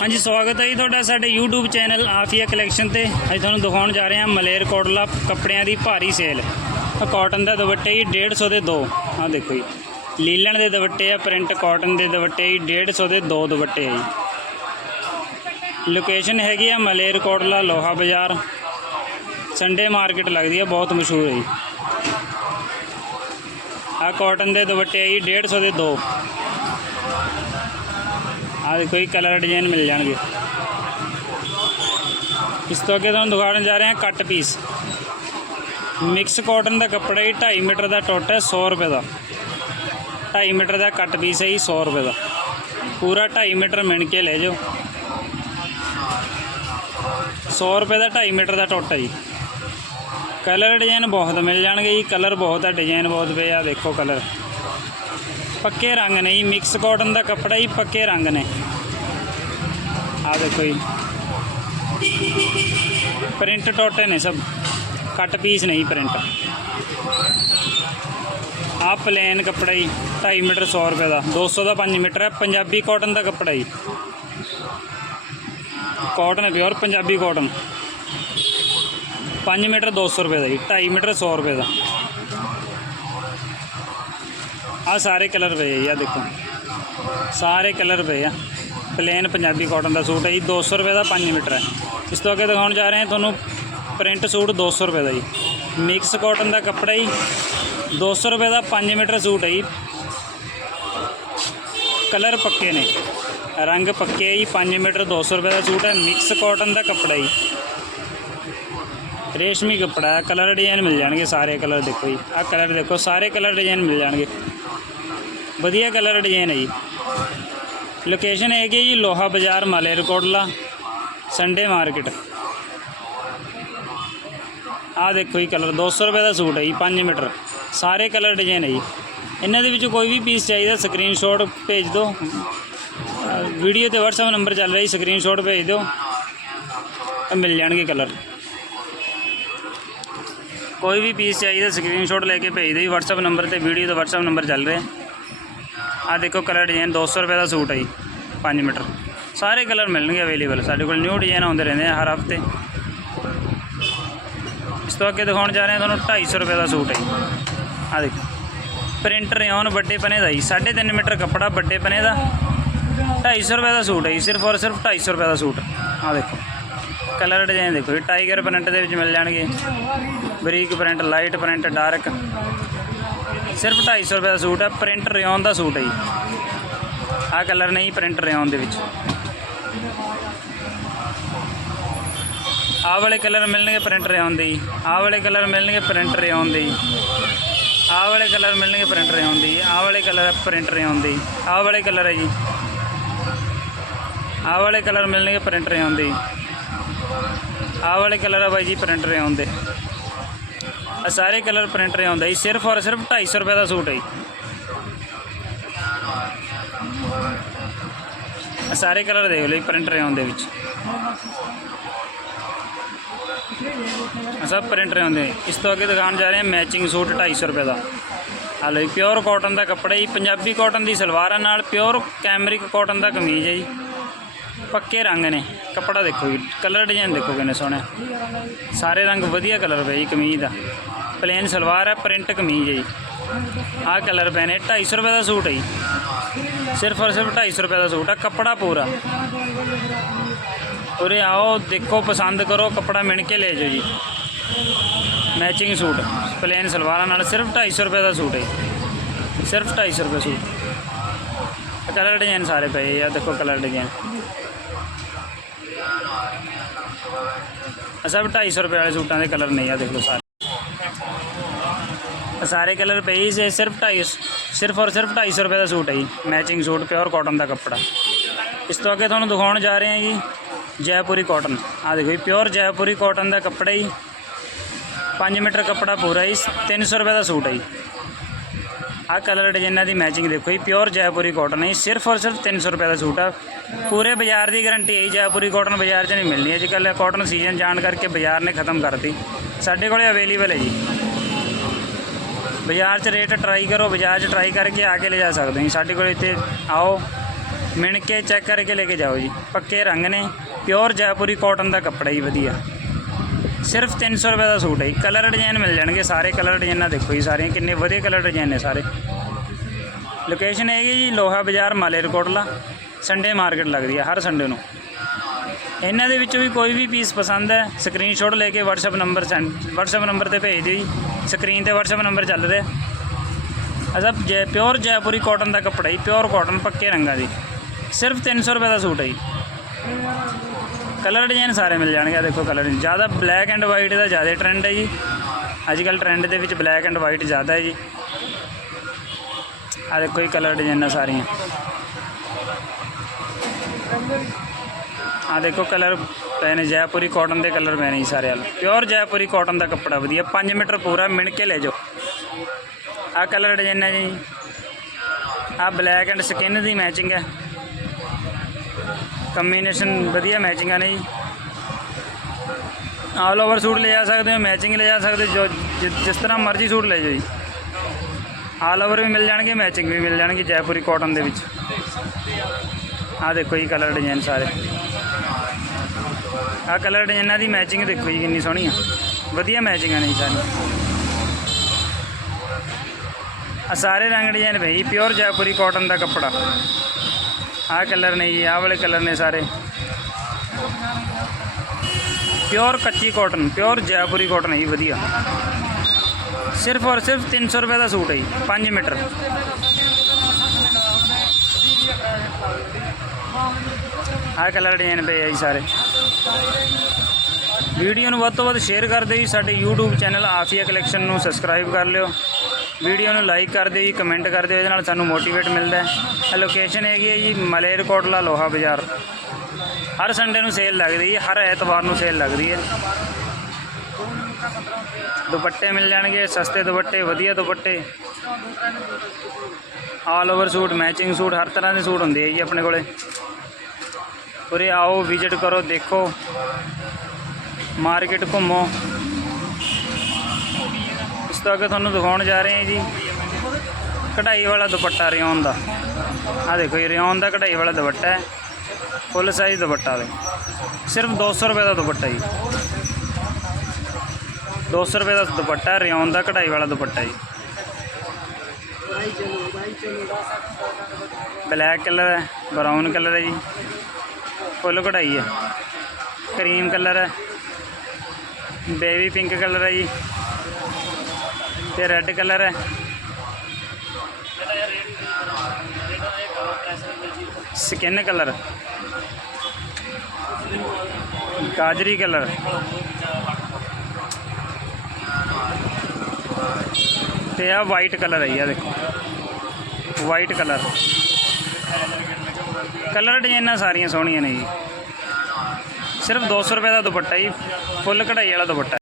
ਹਾਂਜੀ, ਸਵਾਗਤ ਹੈ ਜੀ ਤੁਹਾਡਾ ਸਾਡੇ YouTube ਚੈਨਲ ਆਫੀਆ ਕਲੈਕਸ਼ਨ ਤੇ। ਅੱਜ ਤੁਹਾਨੂੰ ਦਿਖਾਉਣ ਜਾ ਰਹੇ ਹਾਂ ਮਲੇਰ ਕੋਟਲਾ ਕੱਪੜਿਆਂ ਦੀ ਭਾਰੀ ਸੇਲ ਆ ਕਾਟਨ ਦਾ ਦੁਪੱਟੇ ਜੀ 150 ਦੇ ਦੋ। ਆ ਦੇਖੋ ਜੀ। ਲੀਲਣ ਦੇ ਦੁਪੱਟੇ ਆ ਪ੍ਰਿੰਟ ਕਾਟਨ ਦੇ ਦੁਪੱਟੇ ਜੀ 150 ਦੇ ਦੋ ਦੁਪੱਟੇ ਆ ਜੀ। ਲੋਕੇਸ਼ਨ ਹੈਗੀ ਆ ਮਲੇਰ ਕੋਟਲਾ ਲੋਹਾ ਬਾਜ਼ਾਰ। ਸੰਡੇ ਮਾਰਕੀਟ ਲੱਗਦੀ ਆ, ਬਹੁਤ ਮਸ਼ਹੂਰ ਹੈ ਜੀ। ਆ ਕਾਟਨ ਦੇ ਦੁਪੱਟੇ ਆ ਜੀ 150 ਦੇ ਦੋ। ਆਹ ਦੇਖੋ ਇਹ ਕਲਰ ਡਿਜ਼ਾਈਨ ਮਿਲ ਜਾਣਗੇ। ਇਸ ਤੋਂ ਅੱਗੇ ਤੁਹਾਨੂੰ ਦਿਖਾਉਣ ਜਾ ਰਹੇ ਹਾਂ ਕੱਟ ਪੀਸ ਮਿਕਸ ਕਾਟਨ ਦਾ ਕੱਪੜਾ ਹੀ 2.5 ਮੀਟਰ ਦਾ ਟੋਟ ਹੈ 100 ਰੁਪਏ ਦਾ। 2.5 ਮੀਟਰ ਦਾ ਕੱਟ ਪੀਸ ਹੈ ਜੀ 100 ਰੁਪਏ ਦਾ। ਪੂਰਾ 2.5 ਮੀਟਰ ਮਿਣ ਕੇ ਲੈ ਜਾਓ। 100 ਰੁਪਏ ਦਾ 2.5 ਮੀਟਰ ਦਾ ਟੋਟ ਹੈ ਜੀ। ਕਲਰ ਡਿਜ਼ਾਈਨ ਬਹੁਤ ਮਿਲ ਜਾਣਗੇ ਜੀ ਕਲਰ ਬਹੁਤ ਹੈ ਡਿਜ਼ਾਈਨ ਬਹੁਤ ਪਏ ਆ, ਦੇਖੋ ਕਲਰ ਪੱਕੇ ਰੰਗ ਨੇ ਜੀ ਮਿਕਸ ਕਾਟਨ ਦਾ ਕੱਪੜਾ ਹੀ ਪੱਕੇ ਰੰਗ ਨੇ। ਆ ਦੇਖੋ ਜੀ। ਪ੍ਰਿੰਟ ਟੋਟੇ ਨੇ ਸਭ। ਕੱਟ ਪੀਸ ਨਹੀਂ ਪ੍ਰਿੰਟ ਆ ਪਲੇਨ ਕੱਪੜਾ ਹੀ 2.5 ਮੀਟਰ 100 ਰੁਪਏ ਦਾ। 200 ਦਾ 5 ਮੀਟਰ ਹੈ, ਪੰਜਾਬੀ ਕਾਟਨ ਦਾ ਕੱਪੜਾ ਹੀ ਕਾਟਨ ਹੈ ਪਿਓਰ ਪੰਜਾਬੀ ਕਾਟਨ 5 ਮੀਟਰ 200 ਰੁਪਏ ਦਾ ਜੀ 2.5 ਮੀਟਰ 100 ਰੁਪਏ ਦਾ। ਆ ਸਾਰੇ ਕਲਰ ਪਏ ਆ ਦੇਖੋ। ਸਾਰੇ ਕਲਰ ਪਏ ਆ। ਪਲੇਨ ਪੰਜਾਬੀ ਕਾਟਨ ਦਾ ਸੂਟ ਹੈ ਜੀ 200 ਰੁਪਏ ਦਾ 5 ਮੀਟਰ ਹੈ। ਇਸ ਤੋਂ ਅੱਗੇ ਦਿਖਾਉਣ ਜਾ ਰਹੇ ਹਾਂ ਤੁਹਾਨੂੰ ਪ੍ਰਿੰਟ ਸੂਟ 200 ਰੁਪਏ ਦਾ ਜੀ। ਮਿਕਸ ਕਾਟਨ ਦਾ ਕੱਪੜਾ ਜੀ 200 ਰੁਪਏ ਦਾ 5 ਮੀਟਰ ਸੂਟ ਹੈ ਜੀ। ਕਲਰ ਪੱਕੇ ਨੇ। ਰੰਗ ਪੱਕੇ ਹੈ ਜੀ 5 ਮੀਟਰ 200 ਰੁਪਏ ਦਾ ਸੂਟ ਹੈ। ਮਿਕਸ ਕਾਟਨ ਦਾ ਕੱਪੜਾ ਜੀ। ਰੇਸ਼ਮੀ ਕੱਪੜਾ ਹੈ ਕਲਰ ਡਿਜ਼ਾਈਨ ਮਿਲ ਜਾਣਗੇ, ਸਾਰੇ ਕਲਰ ਦੇਖੋ ਜੀ। ਆਹ ਕਲਰ ਦੇਖੋ, ਸਾਰੇ ਕਲਰ ਡਿਜ਼ਾਈਨ ਮਿਲ ਜਾਣਗੇ। ਵਧੀਆ ਕਲਰ ਡਿਜ਼ਾਈਨ ਹੈ ਜੀ। ਲੋਕੇਸ਼ਨ ਹੈਗੀ ਹੈ ਜੀ ਲੋਹਾ ਬਾਜ਼ਾਰ ਮਾਲੇਰਕੋਟਲਾ ਸੰਡੇ ਮਾਰਕੀਟ ਆਹ ਦੇਖੋ ਜੀ ਕਲਰ 200 ਰੁਪਏ ਦਾ ਸੂਟ ਹੈ ਜੀ 5 ਮੀਟਰ। ਸਾਰੇ ਕਲਰ ਡਿਜ਼ਾਈਨ ਹੈ ਜੀ। ਇਹਨਾਂ ਦੇ ਵਿੱਚੋਂ ਕੋਈ ਵੀ ਪੀਸ ਚਾਹੀਦਾ ਸਕਰੀਨਸ਼ਾਟ ਭੇਜ ਦਿਓ। ਵੀਡੀਓ ਤੇ WhatsApp ਨੰਬਰ ਚੱਲ ਰਿਹਾ ਜੀ ਸਕਰੀਨਸ਼ਾਟ ਭੇਜ ਦਿਓ। ਮਿਲ ਜਾਣਗੇ ਕਲਰ। ਕੋਈ ਵੀ ਪੀਸ ਚਾਹੀਦਾ ਸਕਰੀਨਸ਼ਾਟ ਲੈ ਕੇ ਭੇਜ ਦਿਓ ਜੀ, WhatsApp ਨੰਬਰ ਤੇ ਵੀਡੀਓ ਦਾ WhatsApp ਨੰਬਰ ਚੱਲ ਰਿਹਾ। ਆ ਦੇਖੋ ਕਲਰ ਡਿਜ਼ਾਈਨ 200 ਰੁਪਏ ਦਾ ਸੂਟ ਹੈ ਜੀ 5 ਮੀਟਰ। ਸਾਰੇ ਕਲਰ ਮਿਲਣਗੇ ਅਵੇਲੇਬਲ ਸਾਡੇ ਕੋਲ ਨਿਊ ਡਿਜ਼ਾਈਨ ਆਉਂਦੇ ਰਹਿੰਦੇ ਆ ਹਰ ਹਫ਼ਤੇ। ਇਸ ਤੋਂ ਅੱਗੇ ਦਿਖਾਉਣ ਜਾ ਰਹੇ ਹਾਂ ਤੁਹਾਨੂੰ 250 ਰੁਪਏ ਦਾ ਸੂਟ ਹੈ ਜੀ। ਆ ਦੇਖੋ ਪ੍ਰਿੰਟ ਰਿਓਨ ਵੱਡੇ ਪਨੇ ਦਾ ਜੀ 3.5 ਮੀਟਰ ਕੱਪੜਾ ਵੱਡੇ ਪਨੇ ਦਾ 250 ਰੁਪਏ ਦਾ ਸੂਟ ਹੈ ਜੀ, ਸਿਰਫ ਔਰ ਸਿਰਫ 250 ਰੁਪਏ ਦਾ ਸੂਟ। ਆ ਦੇਖੋ, ਕਲਰ ਡਿਜ਼ਾਈਨ ਦੇਖੋ ਜੀ, ਟਾਈਗਰ ਪ੍ਰਿੰਟ ਦੇ ਵਿੱਚ ਮਿਲ ਜਾਣਗੇ। ਬਰੀਕ ਪ੍ਰਿੰਟ ਲਾਈਟ ਪ੍ਰਿੰਟ ਡਾਰਕ ਸਿਰਫ 250 ਰੁਪਏ ਦਾ ਸੂਟ ਹੈ, ਪ੍ਰਿੰਟ ਰਿਓਨ ਦਾ ਸੂਟ ਹੈ ਜੀ। ਆਹ ਕਲਰ ਨਹੀਂ, ਪ੍ਰਿੰਟ ਰਿਓਨ ਦੇ ਵਿੱਚ। ਆਹ ਵਾਲੇ ਕਲਰ ਮਿਲਣਗੇ ਪ੍ਰਿੰਟ ਰਿਓਨ ਦੇ ਜੀ। ਆਹ ਵਾਲੇ ਕਲਰ ਮਿਲਣਗੇ ਪ੍ਰਿੰਟ ਰਿਓਨ ਦੇ ਜੀ। ਆਹ ਵਾਲੇ ਕਲਰ ਮਿਲਣਗੇ ਪ੍ਰਿੰਟ ਰਿਓਨ ਦੇ ਜੀ। ਆਹ ਵਾਲੇ ਕਲਰ ਪ੍ਰਿੰਟ ਰਿਓਨ ਦੇ ਜੀ। ਆਹ ਵਾਲੇ ਕਲਰ ਹੈ ਜੀ। ਆਹ ਵਾਲੇ ਕਲਰ ਮਿਲਣਗੇ ਪ੍ਰਿੰਟ ਰਿਓਨ ਦੇ ਜੀ। ਆਹ ਵਾਲੇ ਕਲਰ ਆ ਬਾਈ ਜੀ, ਪ੍ਰਿੰਟ ਰਿਓਨ ਦੇ। ਆ ਸਾਰੇ ਕਲਰ ਪ੍ਰਿੰਟ ਰੇ ਆਉਂਦਾ ਜੀ, ਸਿਰਫ ਔਰ ਸਿਰਫ 250 ਰੁਪਏ ਦਾ ਸੂਟ ਹੈ ਜੀ। ਆ ਸਾਰੇ ਕਲਰ ਦੇਖ ਲਓ ਜੀ, ਪ੍ਰਿੰਟ ਰੇ ਆਉਂਦੇ ਵਿੱਚ। ਸਭ ਪ੍ਰਿੰਟ ਰੇ ਆਉਂਦੇ ਇਸ ਤੋਂ ਅੱਗੇ ਦੁਕਾਨ ਜਾ ਰਹੇ ਹਾਂ ਮੈਚਿੰਗ ਸੂਟ 250 ਰੁਪਏ ਦਾ। ਆ ਲਓ ਜੀ ਪਿਓਰ ਕਾਟਨ ਦਾ ਕੱਪੜਾ ਜੀ, ਪੰਜਾਬੀ ਕਾਟਨ ਦੀ ਸਲਵਾਰਾਂ ਨਾਲ ਪਿਓਰ ਕੈਮਰਿਕ ਕਾਟਨ ਦਾ ਕਮੀਜ਼ ਹੈ ਜੀ। ਪੱਕੇ ਰੰਗ ਨੇ। ਕੱਪੜਾ ਦੇਖੋ ਜੀ ਕਲਰ ਡਿਜ਼ਾਈਨ ਦੇਖੋ ਕਿੰਨੇ ਸੋਹਣੇ। ਸਾਰੇ ਰੰਗ ਵਧੀਆ ਕਲਰ ਪਏ ਜੀ, ਕਮੀਜ਼ ਦਾ। ਪਲੇਨ ਸਲਵਾਰ ਹੈ ਪ੍ਰਿੰਟ ਕਮੀਜ਼ ਹੈ ਜੀ। ਆਹ ਕਲਰ ਪਏ ਨੇ 250 ਰੁਪਏ ਦਾ ਸੂਟ ਹੈ ਜੀ। ਸਿਰਫ ਔਰ ਸਿਰਫ 250 ਰੁਪਏ ਦਾ ਸੂਟ ਆ, ਕੱਪੜਾ ਪੂਰਾ। ਉਰੇ ਆਓ, ਦੇਖੋ, ਪਸੰਦ ਕਰੋ, ਕੱਪੜਾ ਮਿਣ ਕੇ ਲੈ ਜਾਓ ਜੀ। ਮੈਚਿੰਗ ਸੂਟ ਪਲੇਨ ਸਲਵਾਰਾਂ ਨਾਲ ਸਿਰਫ 250 ਰੁਪਏ ਦਾ ਸੂਟ ਹੈ ਜੀ। ਸਿਰਫ 250 ਰੁਪਏ ਸੂਟ। ਕਲਰ ਡਿਜ਼ਾਈਨ ਸਾਰੇ ਪਏ ਆ ਦੇਖੋ ਕਲਰ ਡਿਜ਼ਾਈਨ ਆਹ ਸਭ 250 ਰੁਪਏ ਵਾਲੇ ਸੂਟਾਂ ਦੇ ਕਲਰ ਨਹੀਂ ਆ, ਦੇਖ ਲਓ ਸਾਰੇ। ਸਾਰੇ ਕਲਰ ਪਏ ਹੀ ਸੀ ਸਿਰਫ 250 ਸਿਰਫ ਔਰ ਸਿਰਫ 250 ਰੁਪਏ ਦਾ ਸੂਟ ਹੈ ਜੀ ਮੈਚਿੰਗ ਸੂਟ ਪਿਓਰ ਕਾਟਨ ਦਾ ਕੱਪੜਾ। ਇਸ ਤੋਂ ਅੱਗੇ ਤੁਹਾਨੂੰ ਦਿਖਾਉਣ ਜਾ ਰਹੇ ਹਾਂ ਜੀ, ਜੈਪੁਰੀ ਕਾਟਨ ਆ ਦੇਖੋ ਜੀ ਪਿਓਰ ਜੈਪੁਰੀ ਕਾਟਨ ਦਾ ਕੱਪੜਾ ਜੀ 5 ਮੀਟਰ ਕੱਪੜਾ ਪੂਰਾ ਜੀ 300 ਰੁਪਏ ਦਾ ਸੂਟ ਹੈ ਜੀ। ਆਹ ਕਲਰ ਡਿਜ਼ਾਈਨਾਂ ਦੀ ਮੈਚਿੰਗ ਦੇਖੋ ਜੀ ਪਿਓਰ ਜੈਪੁਰੀ ਕਾਟਨ ਹੈ ਸਿਰਫ ਔਰ ਸਿਰਫ 300 ਰੁਪਏ ਦਾ ਸੂਟ ਆ। ਪੂਰੇ ਬਾਜ਼ਾਰ ਦੀ ਗਾਰੰਟੀ ਹੈ ਜੀ, ਜੈਪੁਰੀ ਕਾਟਨ ਬਾਜ਼ਾਰ 'ਚ ਨਹੀਂ ਮਿਲਣੀ। ਅੱਜ ਕੱਲ੍ਹ ਕਾਟਨ ਸੀਜ਼ਨ ਜਾਣ ਕਰਕੇ ਬਾਜ਼ਾਰ ਨੇ ਖਤਮ ਕਰਤੀ। ਸਾਡੇ ਕੋਲੇ ਅਵੇਲੇਬਲ ਹੈ ਜੀ। ਬਾਜ਼ਾਰ 'ਚ ਰੇਟ ਟਰਾਈ ਕਰੋ ਬਾਜ਼ਾਰ 'ਚ ਟਰਾਈ ਕਰਕੇ ਆ ਕੇ ਲੈ ਜਾ ਸਕਦੇ ਹੋ ਜੀ। ਸਾਡੇ ਕੋਲ ਇੱਥੇ ਆਓ ਮਿਣ ਕੇ ਚੈੱਕ ਕਰਕੇ ਲੈ ਕੇ ਜਾਓ ਜੀ। ਪੱਕੇ ਰੰਗ ਨੇ ਪਿਓਰ ਜੈਪੁਰੀ ਕਾਟਨ ਦਾ ਕੱਪੜਾ ਹੀ ਵਧੀਆ। ਸਿਰਫ 300 ਰੁਪਏ ਦਾ ਸੂਟ ਹੈ ਜੀ। ਕਲਰ ਡਿਜ਼ਾਈਨ ਮਿਲ ਜਾਣਗੇ, ਸਾਰੇ ਕਲਰ ਡਿਜ਼ਾਈਨਾਂ ਦੇਖੋ ਜੀ ਸਾਰੀਆਂ ਕਿੰਨੇ ਵਧੀਆ ਕਲਰ ਡਿਜ਼ਾਈਨ ਨੇ ਸਾਰੇ। ਲੋਕੇਸ਼ਨ ਹੈਗੀ ਜੀ, ਲੋਹਾ ਬਾਜ਼ਾਰ, ਮਾਲੇਰਕੋਟਲਾ ਸੰਡੇ ਮਾਰਕੀਟ ਲੱਗਦੀ ਹੈ, ਹਰ ਸੰਡੇ ਨੂੰ। ਇਹਨਾਂ ਦੇ ਵਿੱਚੋਂ ਵੀ ਕੋਈ ਵੀ ਪੀਸ ਪਸੰਦ ਹੈ ਸਕਰੀਨਸ਼ਾਟ ਲੈ ਕੇ WhatsApp number send WhatsApp number ਤੇ ਭੇਜ ਦਿਓ ਜੀ। ਸਕਰੀਨ ਤੇ WhatsApp ਨੰਬਰ ਚੱਲ ਰਿਹਾ। ਅਸਾ ਜੈ ਪਿਓਰ ਜੈਪੁਰੀ ਕਾਟਨ ਦਾ ਕੱਪੜਾ ਜੀ ਪਿਓਰ ਕਾਟਨ ਪੱਕੇ ਰੰਗਾਂ ਦੀ। ਸਿਰਫ 300 ਰੁਪਏ ਦਾ ਸੂਟ ਹੈ ਜੀ। ਕਲਰ ਡਿਜ਼ਾਈਨ ਸਾਰੇ ਮਿਲ ਜਾਣਗੇ, ਆਹ ਦੇਖੋ ਕਲਰ ਜ਼ਿਆਦਾ ਬਲੈਕ ਐਂਡ ਵਾਈਟ ਦਾ ਜ਼ਿਆਦਾ ਟ੍ਰੈਂਡ ਹੈ ਜੀ। ਅੱਜ ਕੱਲ ਟ੍ਰੈਂਡ ਦੇ ਵਿੱਚ ਬਲੈਕ ਐਂਡ ਵਾਈਟ ਜ਼ਿਆਦਾ ਹੈ ਜੀ। ਆ ਦੇਖੋ ਇਹ ਕਲਰ ਡਿਜ਼ਾਈਨਾਂ ਸਾਰੀਆਂ। ਆ ਦੇਖੋ ਕਲਰ ਪਏ ਨੇ, ਜੈਪੁਰੀ ਕਾਟਨ ਦੇ ਕਲਰ ਪਏ ਨੇ ਜੀ ਸਾਰੇ ਹਾਲ ਪਿਓਰ ਜੈਪੁਰੀ ਕਾਟਨ ਦਾ ਕੱਪੜਾ ਵਧੀਆ 5 ਮੀਟਰ ਪੂਰਾ ਮਿਣ ਕੇ ਲੈ ਜਾਓ। ਆ ਕਲਰ ਡਿਜ਼ਾਈਨ ਜੀ। ਆ ਬਲੈਕ ਐਂਡ ਸਕਿਨ ਦੀ ਮੈਚਿੰਗ ਹੈ। ਕੰਬੀਨੇਸ਼ਨ ਵਧੀਆ ਮੈਚਿੰਗਾਂ ਨੇ ਜੀ। ਆਲ ਓਵਰ ਸੂਟ ਲੈ ਜਾ ਸਕਦੇ ਹੋ ਮੈਚਿੰਗ ਲੈ ਜਾ ਸਕਦੇ ਜੋ ਜਿ- ਜਿਸ ਤਰ੍ਹਾਂ ਮਰਜ਼ੀ ਸੂਟ ਲੈ ਜਾਓ ਜੀ। ਆਲ ਓਵਰ ਵੀ ਮਿਲ ਜਾਣਗੇ ਮੈਚਿੰਗ ਵੀ ਮਿਲ ਜਾਣਗੇ ਜੈਪੁਰੀ ਕਾਟਨ ਦੇ ਵਿੱਚ। ਆ ਦੇਖੋ ਜੀ ਕਲਰ ਡਿਜ਼ਾਈਨ ਸਾਰੇ। ਆ ਕਲਰ ਡਿਜ਼ਾਈਨਾਂ ਦੀ ਮੈਚਿੰਗ ਦੇਖੋ ਜੀ ਕਿੰਨੀ ਸੋਹਣੀ ਆ। ਵਧੀਆ ਮੈਚਿੰਗਾਂ ਨੇ ਜੀ ਸਾਰੀਆਂ। ਆ ਸਾਰੇ ਰੰਗ ਡਿਜ਼ਾਈਨ ਪਏ ਪਿਓਰ ਜੈਪੁਰੀ ਕਾਟਨ ਦਾ ਕੱਪੜਾ। ਆਹ ਕਲਰ ਨੇ ਜੀ, ਆਹ ਵਾਲੇ ਕਲਰ ਨੇ ਸਾਰੇ। ਪਿਓਰ ਕੱਚੀ ਕਾਟਨ ਪਿਓਰ ਜੈਪੁਰੀ ਕਾਟਨ ਹੈ ਜੀ, ਵਧੀਆ। ਸਿਰਫ ਔਰ ਸਿਰਫ 300 ਰੁਪਏ ਦਾ ਸੂਟ ਹੈ ਜੀ 5 ਮੀਟਰ। ਆਹ ਕਲਰ ਡਿਜ਼ਾਈਨ ਪਏ ਆ ਜੀ ਸਾਰੇ। ਵੀਡੀਓ ਨੂੰ ਵੱਧ ਤੋਂ ਵੱਧ ਸ਼ੇਅਰ ਕਰ ਦਿਓ ਜੀ, ਸਾਡੇ YouTube ਚੈਨਲ ਆਫੀਆ ਕਲੈਕਸ਼ਨ ਨੂੰ ਸਬਸਕ੍ਰਾਈਬ ਕਰ ਲਿਓ। ਵੀਡੀਓ ਨੂੰ ਲਾਈਕ ਕਰ ਦਿਓ ਜੀ, ਕਮੈਂਟ ਕਰ ਦਿਓ, ਇਹਦੇ ਨਾਲ ਸਾਨੂੰ ਮੋਟੀਵੇਟ ਮਿਲਦਾ ਹੈ। ਲੋਕੇਸ਼ਨ ਹੈਗੀ ਹੈ ਜੀ ਮਲੇਰਕੋਟਲਾ ਲੋਹਾ ਬਾਜ਼ਾਰ। ਹਰ ਸੰਡੇ ਨੂੰ ਸੇਲ ਲੱਗਦੀ ਹੈ, ਹਰ ਐਤਵਾਰ ਨੂੰ ਸੇਲ ਲੱਗਦੀ ਹੈ। ਦੁਪੱਟੇ ਮਿਲ ਜਾਣਗੇ, ਸਸਤੇ ਦੁਪੱਟੇ, ਵਧੀਆ ਦੁਪੱਟੇ। All over suit matching suit ਹਰ ਤਰ੍ਹਾਂ ਦੇ ਸੂਟ ਹੁੰਦੇ ਆ ਜੀ ਆਪਣੇ ਕੋਲੇ। ਉਰੇ ਆਓ ਵਿਜ਼ਿਟ ਕਰੋ, ਦੇਖੋ। ਮਾਰਕੀਟ ਘੁੰਮੋ। ਇਸ ਅੱਗੇ ਤੁਹਾਨੂੰ ਦਿਖਾਉਣ ਜਾ ਰਹੇ ਹਾਂ ਜੀ। ਕਢਾਈ ਵਾਲਾ ਦੁਪੱਟਾ ਰਿਓਨ ਦਾ। ਆ ਦੇਖੋ ਇਹ ਰਿਓਨ ਦਾ ਕਢਾਈ ਵਾਲਾ ਦੁਪੱਟਾ ਹੈ। ਫੁੱਲ ਸਾਈਜ਼ ਦੁਪੱਟਾ ਦੇ ਸਿਰਫ 200 ਰੁਪਏ ਦਾ ਦੁਪੱਟਾ ਜੀ। 200 ਰੁਪਏ ਦਾ ਦੁਪੱਟਾ, ਰਿਓਨ ਦਾ ਕਢਾਈ ਵਾਲਾ ਦੁਪੱਟਾ ਜੀ। ਬਲੈਕ ਕਲਰ ਹੈ ਬਰਾਊਨ ਕਲਰ ਹੈ ਜੀ। ਫੁੱਲ ਕਢਾਈ ਹੈ। ਕਰੀਮ ਕਲਰ ਹੈ। ਬੇਬੀ ਪਿੰਕ ਕਲਰ ਹੈ ਜੀ। ਤੇ ਰੈੱਡ ਕਲਰ ਹੈ। ਸਕਿਨ ਕਲਰ ਗਾਜਰੀ ਕਲਰ ਤੇ ਆ ਵਾਈਟ ਕਲਰ ਹੈ ਜੀ ਆ ਦੇਖੋ। ਵਾਈਟ ਕਲਰ ਕਲਰ ਡਿਜ਼ਾਈਨਾਂ ਸਾਰੀਆਂ ਸੋਹਣੀਆਂ ਨੇ ਜੀ। ਸਿਰਫ 200 ਰੁਪਏ ਦਾ ਦੁਪੱਟਾ ਜੀ ਫੁੱਲ ਕਢਾਈ ਵਾਲਾ ਦੁਪੱਟਾ।